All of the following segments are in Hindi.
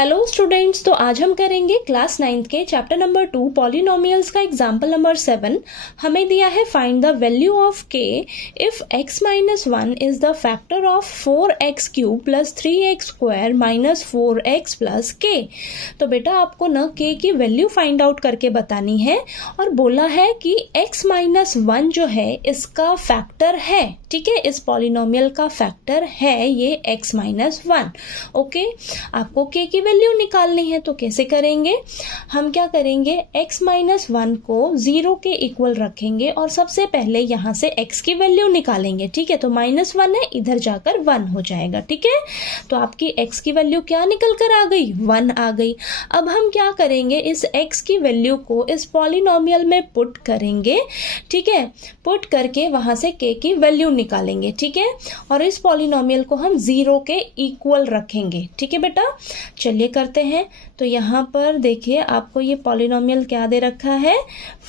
हेलो स्टूडेंट्स, तो आज हम करेंगे क्लास 9th के चैप्टर नंबर 2 पॉलिनोमियल्स का एग्जाम्पल नंबर 7। हमें दिया है find the value of k if x minus 1 is the factor of 4x cube plus 3x square minus 4x plus k। तो बेटा आपको न k की वैल्यू फाइंड आउट करके बतानी है और बोला है कि x माइनस 1 जो है इसका फैक्टर है। ठीक है, इस पॉलिनोमियल का फैक्टर है ये x माइनस 1। ओके, आपको k की वैल्यू निकालनी है तो कैसे करेंगे? हम क्या करेंगे, x माइनस 1 को 0 के इक्वल रखेंगे और सबसे पहले यहाँ से x की वैल्यू निकालेंगे। ठीक है, तो माइनस 1 है, इधर जाकर 1 हो जाएगा। ठीक है, तो आपकी x की वैल्यू क्या निकल कर आ गई? 1 आ गई। अब हम क्या करेंगे, इस x की वैल्यू को इस पॉलिनोमियल में पुट करेंगे। ठीक है, पुट करके वहां से k की वैल्यू निकालेंगे। ठीक है, और इस पॉलिनोमियल को हम 0 के इक्वल रखेंगे। ठीक है बेटा, चलिए करते हैं। तो यहाँ पर देखिए आपको ये पॉलिनोमियल क्या दे रखा है,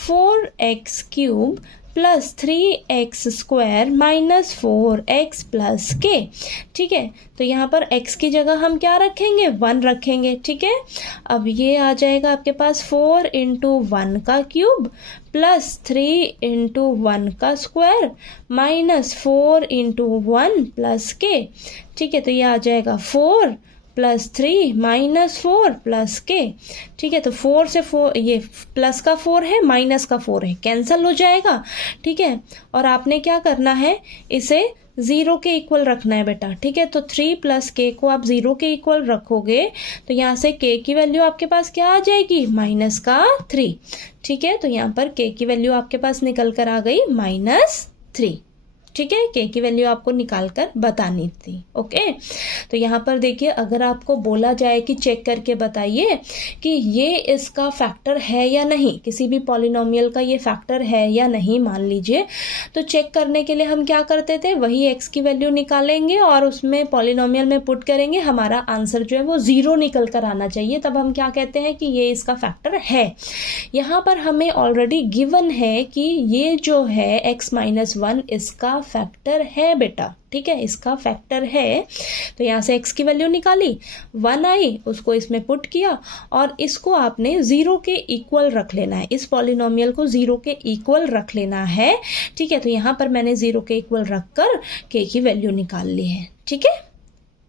4x cube plus 3x square minus 4x plus k। ठीक है, तो यहाँ पर x की जगह हम क्या रखेंगे, 1 रखेंगे। ठीक है, अब ये आ जाएगा आपके पास 4 इंटू 1 का क्यूब प्लस 3 इंटू 1 का square minus 4 into 1 plus k। ठीक है, तो ये आ जाएगा 4 प्लस 3 माइनस 4 प्लस k। ठीक है, तो 4 से 4, ये प्लस का 4 है माइनस का 4 है, कैंसल हो जाएगा। ठीक है, और आपने क्या करना है, इसे 0 के इक्वल रखना है बेटा। ठीक है, तो 3 प्लस k को आप 0 के इक्वल रखोगे तो यहाँ से k की वैल्यू आपके पास क्या आ जाएगी, माइनस का 3। ठीक है, तो यहाँ पर k की वैल्यू आपके पास निकल कर आ गई -3। ठीक है, k की वैल्यू आपको निकाल कर बतानी थी। ओके, तो यहाँ पर देखिए अगर आपको बोला जाए कि चेक करके बताइए कि ये इसका फैक्टर है या नहीं, किसी भी पॉलिनोमियल का ये फैक्टर है या नहीं मान लीजिए, तो चेक करने के लिए हम क्या करते थे, वही x की वैल्यू निकालेंगे और उसमें पॉलिनोमियल में पुट करेंगे। हमारा आंसर जो है वो 0 निकल कर आना चाहिए, तब हम क्या कहते हैं कि ये इसका फैक्टर है। यहाँ पर हमें ऑलरेडी गिवन है कि ये जो है x माइनस 1 इसका फैक्टर है बेटा। ठीक है, इसका फैक्टर है। तो यहाँ से x की वैल्यू निकाली, 1 आई, उसको इसमें पुट किया और इसको आपने 0 के इक्वल रख लेना है। इस पॉलिनोमियल को 0 के इक्वल रख लेना है। ठीक है, तो यहाँ पर मैंने 0 के इक्वल रखकर k की वैल्यू निकाल ली है। ठीक है,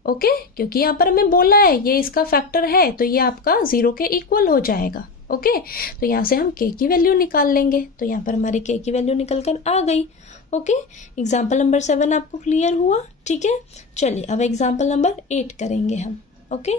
ओके, क्योंकि यहाँ पर हमें बोला है ये इसका फैक्टर है तो ये आपका 0 के इक्वल हो जाएगा। ओके, तो यहाँ से हम k की वैल्यू निकाल लेंगे। तो यहाँ पर हमारी k की वैल्यू निकल कर आ गई। ओके, एग्जाम्पल नंबर 7 आपको क्लियर हुआ। ठीक है, चलिए अब एग्जाम्पल नंबर 8 करेंगे हम। ओके।